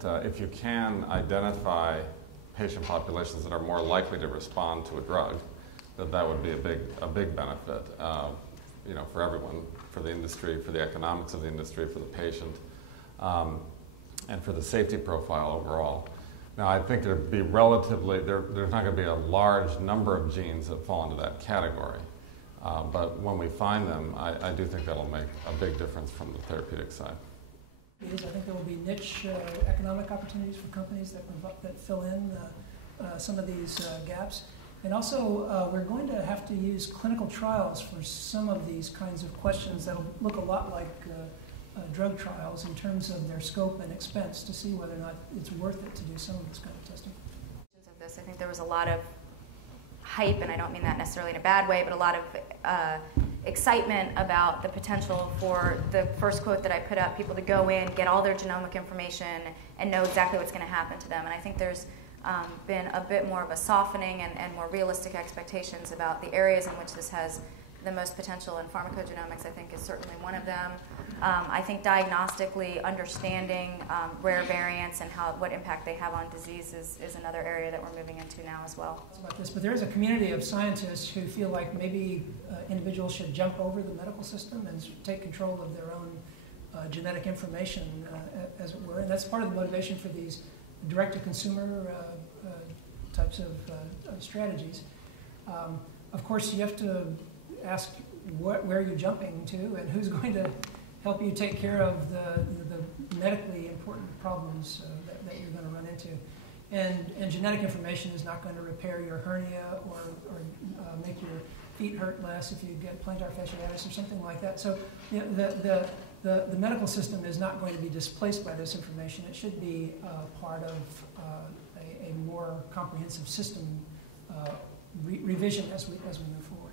that if you can identify patient populations that are more likely to respond to a drug, that would be a big benefit, for everyone, for the industry, for the economics of the industry, for the patient, and for the safety profile overall. Now, I think there's not going to be a large number of genes that fall into that category. But when we find them, I do think that'll make a big difference from the therapeutic side. I think there will be niche economic opportunities for companies that fill in some of these gaps. And also, we're going to have to use clinical trials for some of these kinds of questions that'll look a lot like drug trials in terms of their scope and expense to see whether or not it's worth it to do some of this kind of testing. I think there was a lot of hype, and I don't mean that necessarily in a bad way, but a lot of excitement about the potential for the first quote that I put up, people to go in, get all their genomic information, and know exactly what's going to happen to them. And I think there's been a bit more of a softening and more realistic expectations about the areas in which this has the most potential, and pharmacogenomics, I think, is certainly one of them. I think diagnostically understanding rare variants and what impact they have on disease is another area that we're moving into now as well. About this, but there is a community of scientists who feel like maybe individuals should jump over the medical system and take control of their own genetic information, as it were. And that's part of the motivation for these direct-to-consumer types of strategies. Of course, you have to ask where you're jumping to and who's going to help you take care of the medically important problems that you're going to run into. And genetic information is not going to repair your hernia or make your feet hurt less if you get plantar fasciitis or something like that. So the medical system is not going to be displaced by this information. It should be part of a more comprehensive system revision as we move forward.